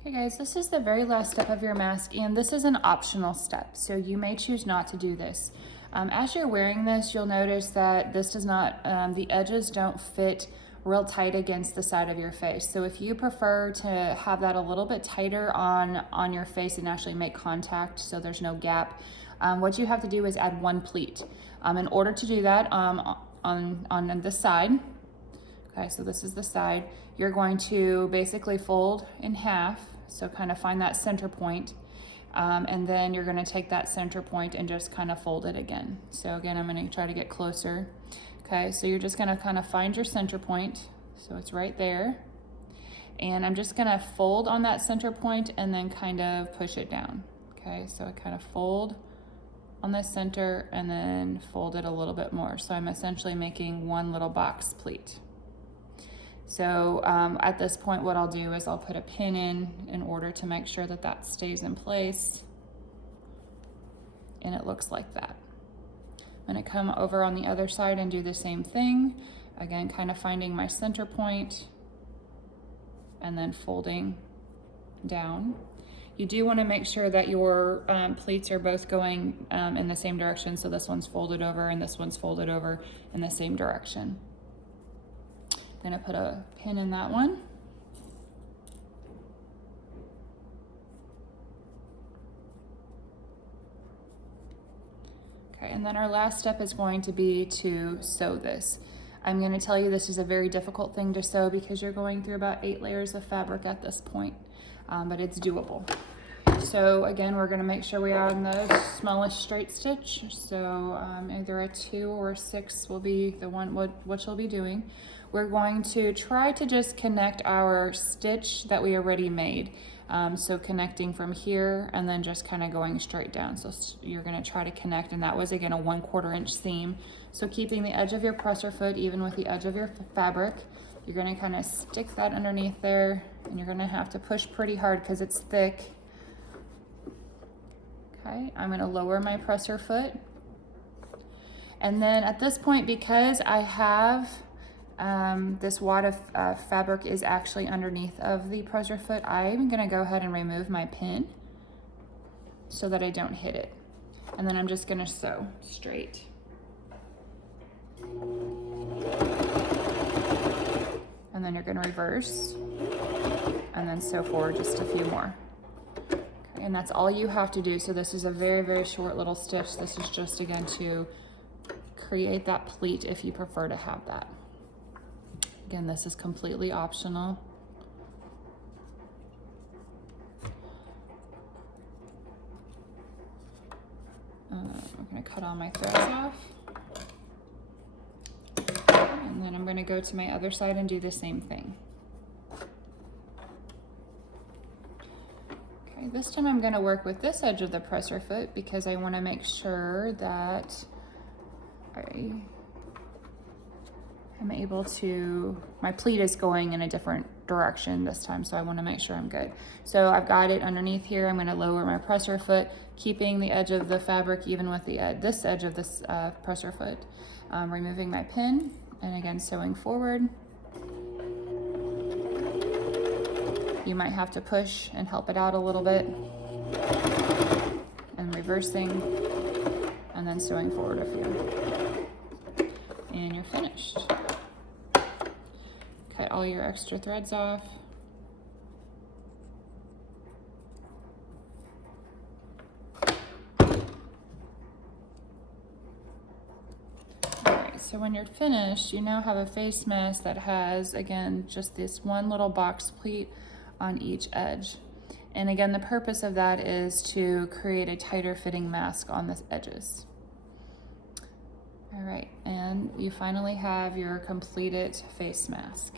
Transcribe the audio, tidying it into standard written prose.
Okay guys, this is the very last step of your mask, and this is an optional step, so you may choose not to do this. As you're wearing this, you'll notice that this does not, the edges don't fit real tight against the side of your face. So if you prefer to have that a little bit tighter on your face and actually make contact so there's no gap, what you have to do is add one pleat. In order to do that, on this side, okay, so this is the side. You're going to basically fold in half, so kind of find that center point, and then you're gonna take that center point and just kind of fold it again. So again, I'm gonna try to get closer. Okay, so you're just gonna kind of find your center point, so it's right there. And I'm just gonna fold on that center point and then kind of push it down. Okay, so I kind of fold on the center and then fold it a little bit more. So I'm essentially making one little box pleat. So at this point, what I'll do is I'll put a pin in order to make sure that that stays in place. And it looks like that. I'm gonna come over on the other side and do the same thing. Again, kind of finding my center point and then folding down. You do wanna make sure that your pleats are both going in the same direction. So this one's folded over and this one's folded over in the same direction. I'm gonna put a pin in that one. Okay, and then our last step is going to be to sew this. I'm gonna tell you this is a very difficult thing to sew because you're going through about 8 layers of fabric at this point, but it's doable. So again, we're gonna make sure we add the smallest straight stitch. So either a 2 or a 6 will be the one what you'll be doing. We're going to try to just connect our stitch that we already made. So connecting from here and then just kind of going straight down. So you're gonna try to connect, and that was again a 1/4 inch seam. So keeping the edge of your presser foot even with the edge of your fabric, you're gonna kind of stick that underneath there, and you're gonna have to push pretty hard because it's thick. Okay, I'm gonna lower my presser foot. And then at this point, because I have this wad of fabric is actually underneath of the presser foot, I'm gonna go ahead and remove my pin so that I don't hit it. And then I'm just gonna sew straight. And then you're gonna reverse and then sew forward just a few more. Okay, and that's all you have to do. So this is a very, very short little stitch. This is just again to create that pleat if you prefer to have that. Again, this is completely optional. I'm gonna cut all my threads off. And then I'm gonna go to my other side and do the same thing. Okay, this time I'm gonna work with this edge of the presser foot because I wanna make sure that I'm able to, my pleat is going in a different direction this time, so I want to make sure I'm good. So I've got it underneath here. I'm going to lower my presser foot, keeping the edge of the fabric even with the this edge of this presser foot. Removing my pin, and again sewing forward. You might have to push and help it out a little bit, and reversing, and then sewing forward a few. And you're finished. Cut all your extra threads off. Alright, so when you're finished, you now have a face mask that has, again, just this one little box pleat on each edge. And again, the purpose of that is to create a tighter fitting mask on the edges. All right, and you finally have your completed face mask.